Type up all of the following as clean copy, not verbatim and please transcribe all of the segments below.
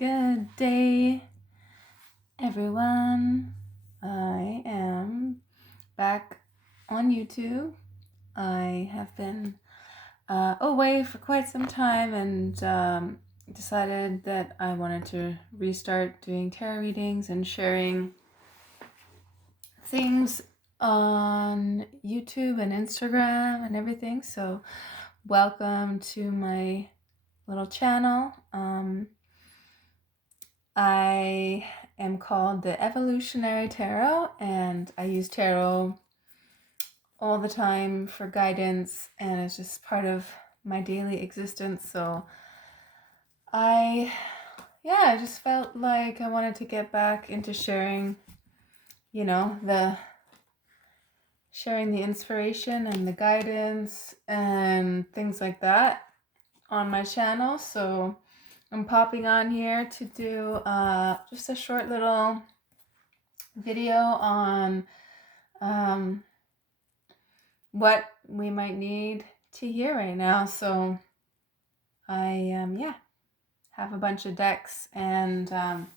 Good day, everyone. I am back on YouTube. I have been away for quite some time and decided that I wanted to restart doing tarot readings and sharing things on YouTube and Instagram and everything. So welcome to my little channel. I am called the Evolutionary Tarot, and I use tarot all the time for guidance, and it's just part of my daily existence. So I just felt like I wanted to get back into sharing, sharing the inspiration and the guidance and things like that on my channel. So I'm popping on here to do just a short little video on what we might need to hear right now. So I have a bunch of decks and have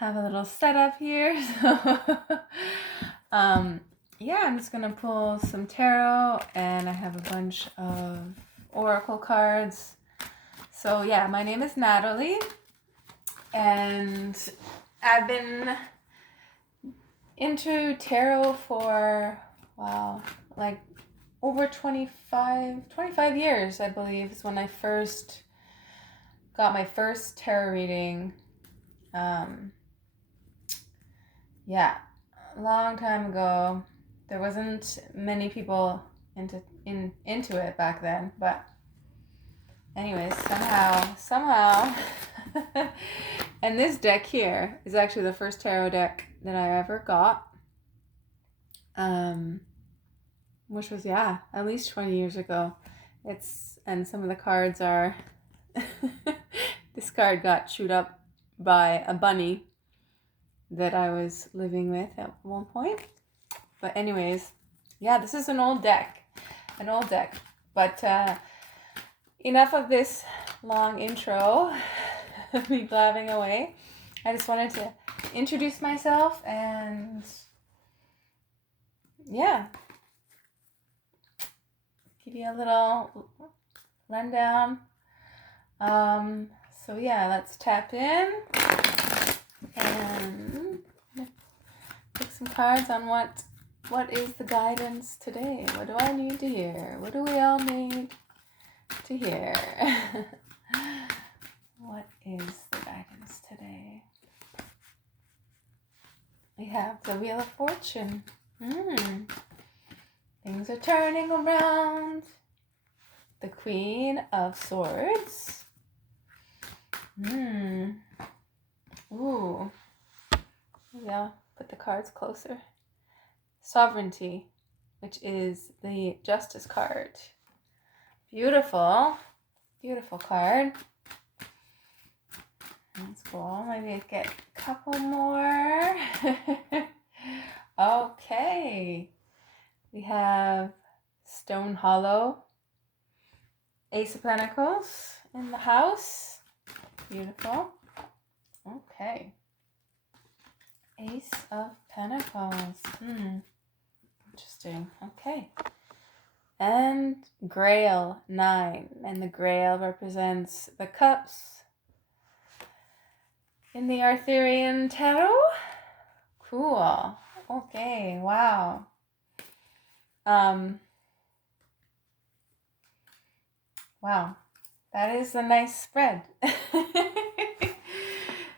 a little setup here. So I'm just gonna pull some tarot, and I have a bunch of oracle cards. So my name is Natalie, and I've been into tarot for like over 25 years, I believe, is when I first got my first tarot reading. A long time ago. There wasn't many people into it back then, but anyways, somehow and this deck here is actually the first tarot deck that I ever got, which was at least 20 years ago. And some of the cards are this card got chewed up by a bunny that I was living with at one point. But anyways, this is an old deck. But enough of this long intro of me blabbing away. I just wanted to introduce myself and give you a little rundown. Let's tap in and pick some cards on what is the guidance today. What do I need to hear? What do we all need to hear? What is the guidance today? We have the Wheel of Fortune. Things are turning around. The Queen of Swords. Ooh. Yeah, put the cards closer. Sovereignty, which is the Justice card. Beautiful card. That's cool. Maybe I get a couple more. Okay. We have Stone Hollow. Ace of Pentacles in the house. Beautiful. Okay. Ace of Pentacles. Interesting. Okay. And Grail 9. And the Grail represents the cups in the Arthurian Tarot. Cool. Okay. Wow. Wow. That is a nice spread.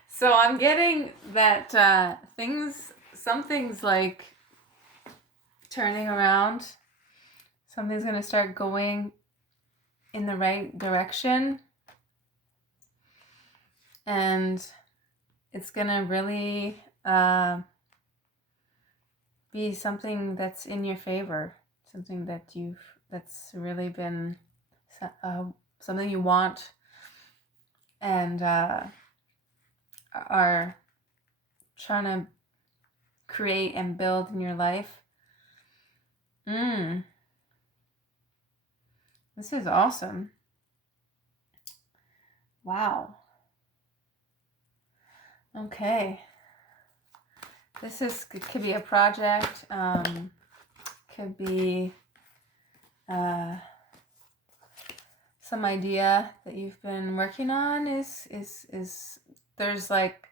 So I'm getting that some things like turning around. Something's going to start going in the right direction. And it's going to really be something that's in your favor. Something that's really been something you want and are trying to create and build in your life. This is awesome. Wow. Okay. Could be a project. Could be some idea that you've been working on. Is there's like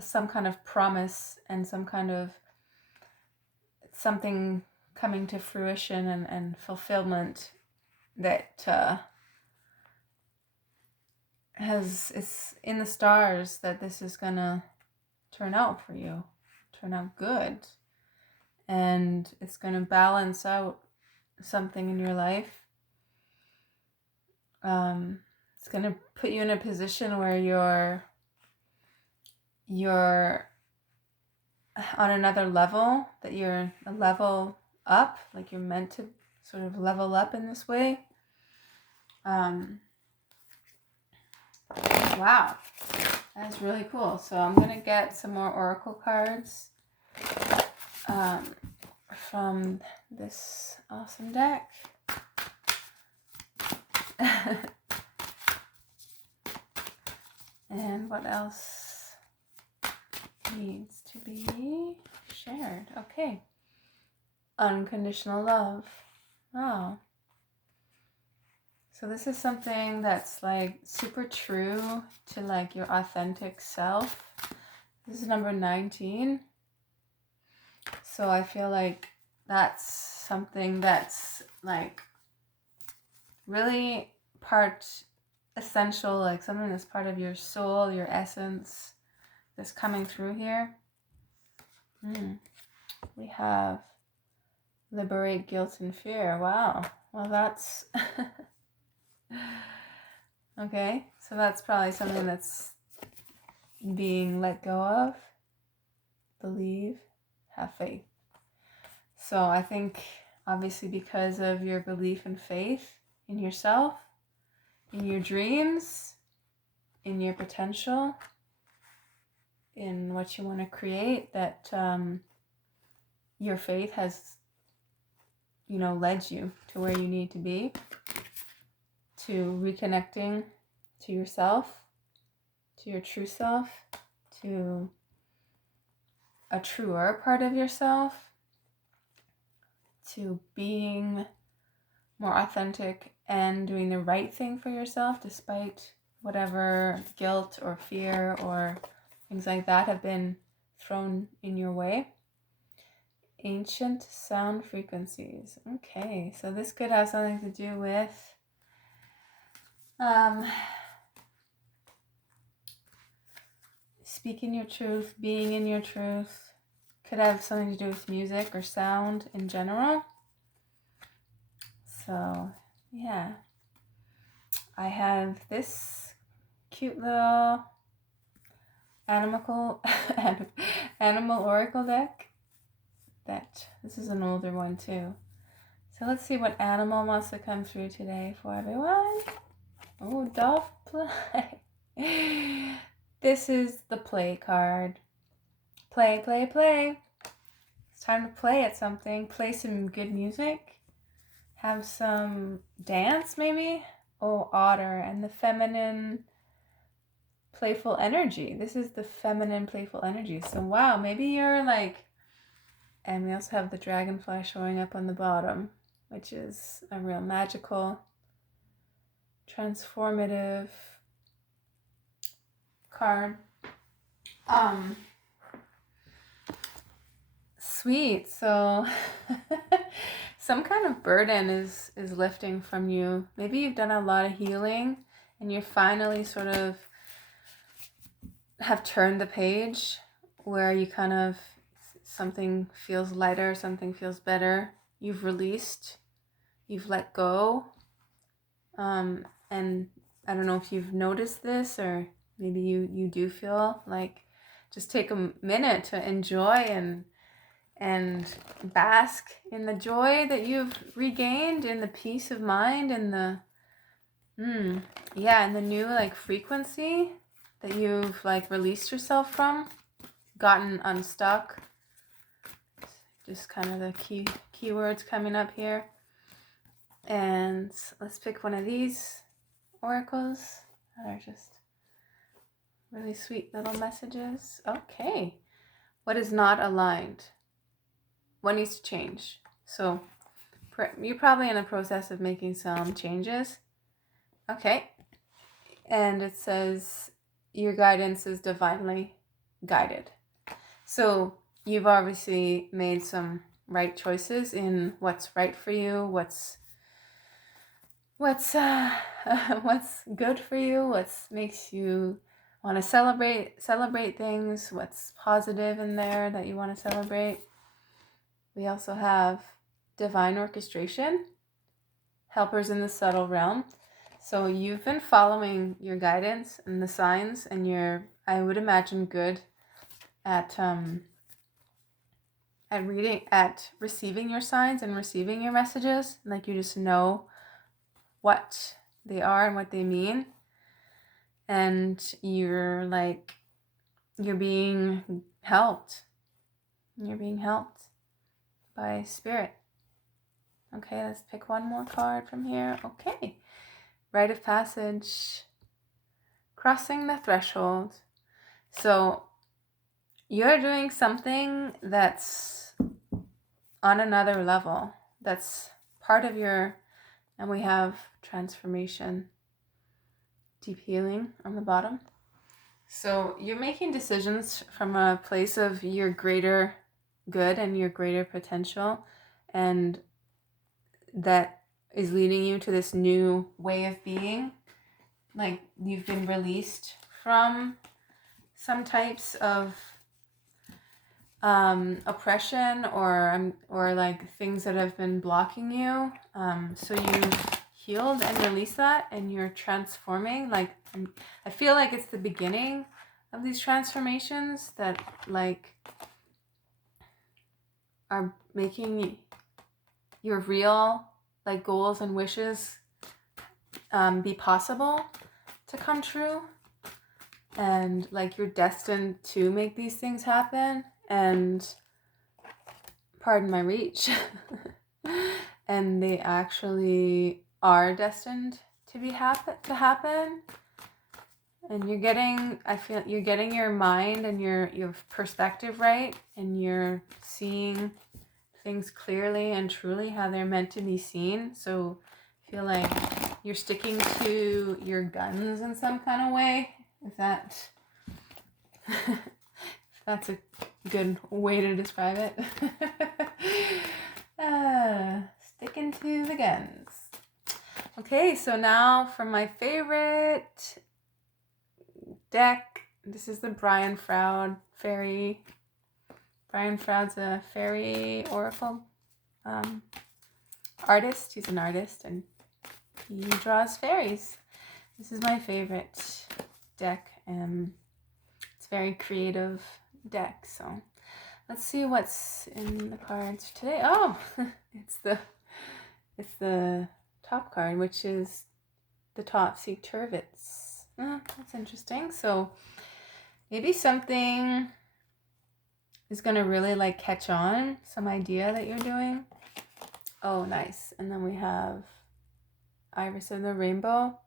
some kind of promise and some kind of something coming to fruition and fulfillment that it's in the stars, that this is gonna turn out for you, turn out good, and it's gonna balance out something in your life. It's gonna put you in a position where you're on another level, that you're a level up, like you're meant to sort of level up in this way. Wow, that's really cool. So I'm gonna get some more oracle cards from this awesome deck. And what else needs to be shared? Okay. Unconditional love. Wow. So this is something that's like super true to like your authentic self. This is number 19. So I feel like that's something that's like really essential, like something that's part of your soul, your essence, that's coming through here. We have liberate guilt and fear. Wow. Well, that's okay. So that's probably something that's being let go of. Believe, have faith. So I think obviously because of your belief and faith in yourself, in your dreams, in your potential, in what you want to create, that your faith has, led you to where you need to be, to reconnecting to yourself, to your true self, to a truer part of yourself, to being more authentic and doing the right thing for yourself despite whatever guilt or fear or things like that have been thrown in your way. Ancient sound frequencies. Okay, so this could have something to do with speaking your truth, being in your truth. Could have something to do with music or sound in general. So, yeah. I have this cute little animal oracle deck. This is an older one too. So let's see what animal wants to come through today for everyone. Oh, Dolph Play. This is the play card. Play, play, play. It's time to play at something. Play some good music. Have some dance maybe. Oh, otter and the feminine playful energy. This is the feminine playful energy. So wow, maybe you're like, and we also have the dragonfly showing up on the bottom, which is a real magical, transformative card. Sweet. So some kind of burden is lifting from you. Maybe you've done a lot of healing and you're finally sort of have turned the page where you kind of, something feels lighter, something feels better. You've released, you've let go. And I don't know if you've noticed this, or maybe you do feel like, just take a minute to enjoy and bask in the joy that you've regained, in the peace of mind, and the and the new like frequency that you've like released yourself from, gotten unstuck. Just kind of the keywords coming up here. And let's pick one of these oracles that are just Really sweet little messages. Okay. What is not aligned? What needs to change? So you're probably in the process of making some changes. Okay. And it says your guidance is divinely guided. So you've obviously made some right choices in what's right for you, what's what's good for you, what makes you want to celebrate things, what's positive in there that you want to celebrate. We also have divine orchestration, helpers in the subtle realm. So you've been following your guidance and the signs, and you're, I would imagine, good at receiving your signs and receiving your messages. Like you just know what they are and what they mean, and you're being helped. You're being helped by spirit. Okay, let's pick one more card from here. Okay, rite of passage, crossing the threshold. So you're doing something that's on another level. That's part of your, and we have transformation, deep healing on the bottom. So you're making decisions from a place of your greater good and your greater potential, and that is leading you to this new way of being. Like you've been released from some types of oppression or like things that have been blocking you. So you've healed and released that, and you're transforming. Like I feel like it's the beginning of these transformations that like are making your real like goals and wishes be possible to come true, and like you're destined to make these things happen, and pardon my reach, and they actually are destined to happen. And I feel you're getting your mind and your perspective right, and you're seeing things clearly and truly how they're meant to be seen. So I feel like you're sticking to your guns in some kind of way. If that's a good way to describe it. Sticking to the guns. Okay, so now for my favorite deck. This is the Brian Froud Fairy. Brian Froud's a fairy oracle artist. He's an artist and he draws fairies. This is my favorite deck, and it's a very creative deck. So let's see what's in the cards today. Oh, it's the top card, which is the Topsy Turvets. That's interesting. So maybe something is going to really like catch on, some idea that you're doing. Oh, nice. And then we have Iris of the Rainbow.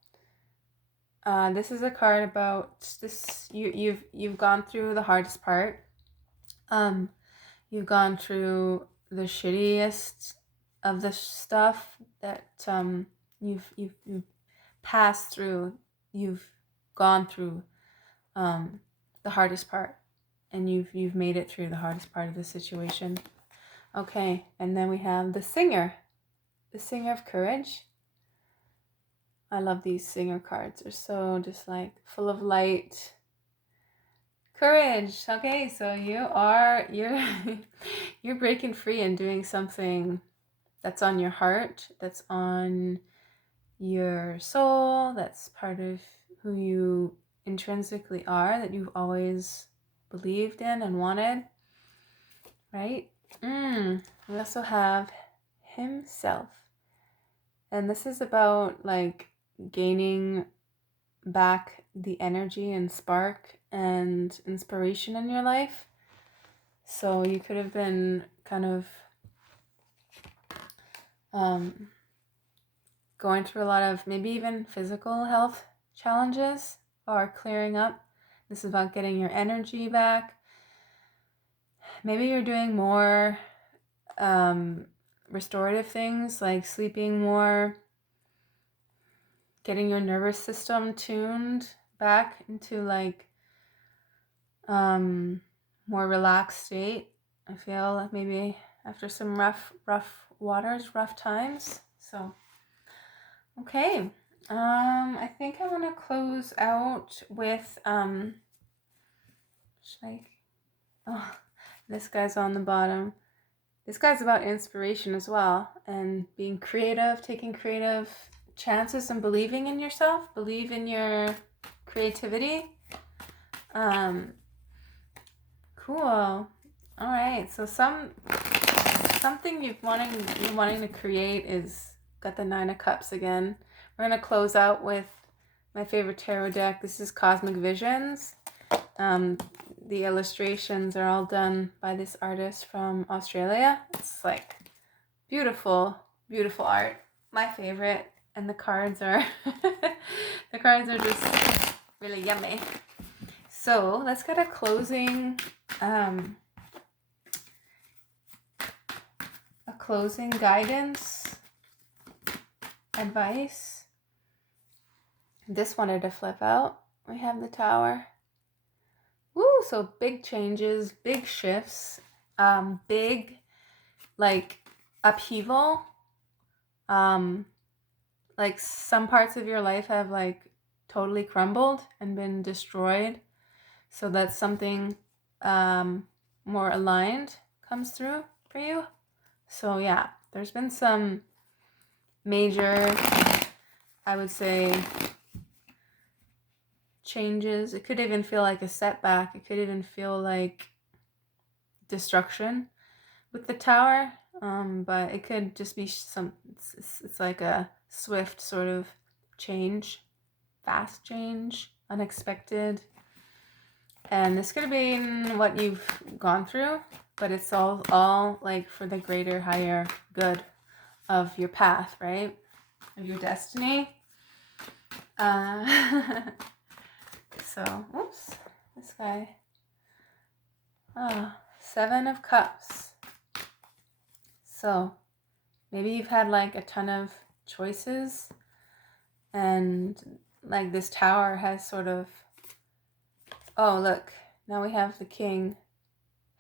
This is a card about this. You've gone through the hardest part. You've gone through the shittiest of the stuff that you've passed through. You've gone through the hardest part, and you've made it through the hardest part of the situation. Okay, and then we have the Singer of Courage. I love these Singer cards. They're so just like full of light, courage. Okay, so you're you're breaking free and doing something that's on your heart, that's on your soul, that's part of who you intrinsically are, that you've always believed in and wanted, right? We also have Himself, and this is about like gaining back the energy and spark and inspiration in your life. So you could have been kind of going through a lot of maybe even physical health challenges, or clearing up This is about getting your energy back. Maybe you're doing more restorative things like sleeping more, getting your nervous system tuned back into like more relaxed state. I feel like maybe after some rough waters, rough times. So okay, I think I want to close out with should I? Oh, this guy's on the bottom. This guy's about inspiration as well, and being creative, taking creative chances, and believing in yourself. Believe in your creativity. Cool. All right. So something you're wanting to create is got the 9 of Cups again. We're gonna close out with my favorite tarot deck. This is Cosmic Visions. The illustrations are all done by this artist from Australia. It's like beautiful, beautiful art. My favorite. And the cards are the cards are just really yummy. So let's get a closing guidance, advice. This wanted to flip out. We have the Tower. Woo, so big changes, big shifts, big like upheaval. Like some parts of your life have like totally crumbled and been destroyed. So that's something more aligned comes through for you. So yeah, there's been some major, I would say, changes. It could even feel like a setback. It could even feel like destruction with the Tower. But it could just be it's like a swift sort of change, fast change, unexpected. And this could have been what you've gone through, but it's all like for the greater, higher good of your path, right? Of your destiny. So, oops, this guy. 7 of Cups. So, maybe you've had like a ton of choices, and like this Tower has sort of, oh look, now we have the King,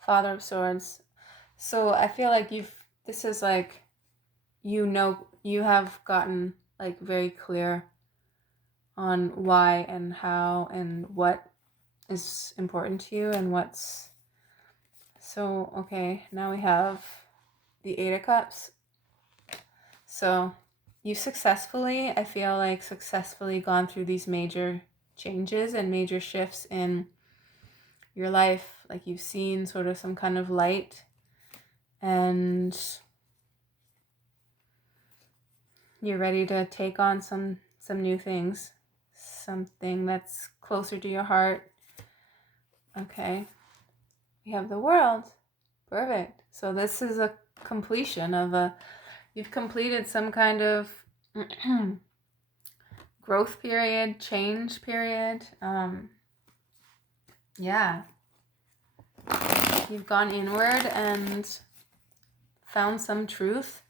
Father of Swords. So I feel like this is like, you have gotten like very clear on why and how and what is important to you and what's, so okay, now we have the 8 of Cups. So you've successfully, I feel like successfully gone through these major changes and major shifts in your life. Like you've seen sort of some kind of light, and you're ready to take on some new things, something that's closer to your heart. Okay, we have the World. Perfect. So this is a completion of you've completed some kind of growth period, change period. Yeah, you've gone inward and found some truth,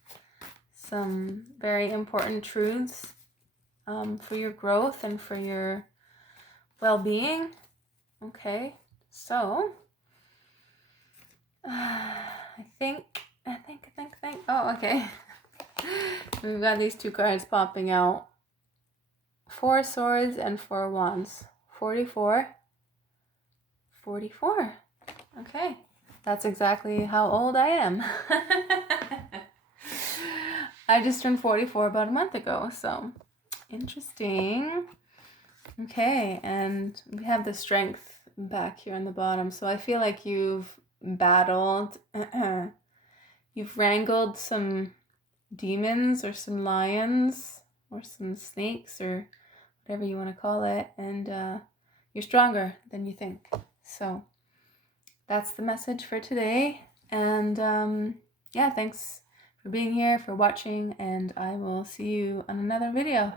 some very important truths for your growth and for your well-being. Okay, so I think. Oh, okay. We've got these 2 cards popping out. 4 Swords and 4 Wands. 44. 44. Okay. That's exactly how old I am. I just turned 44 about a month ago, so interesting. Okay, and we have the Strength back here on the bottom. So I feel like you've battled, you've wrangled some demons or some lions or some snakes or whatever you want to call it, and you're stronger than you think. So that's the message for today, and yeah, thanks for being here, for watching, and I will see you on another video.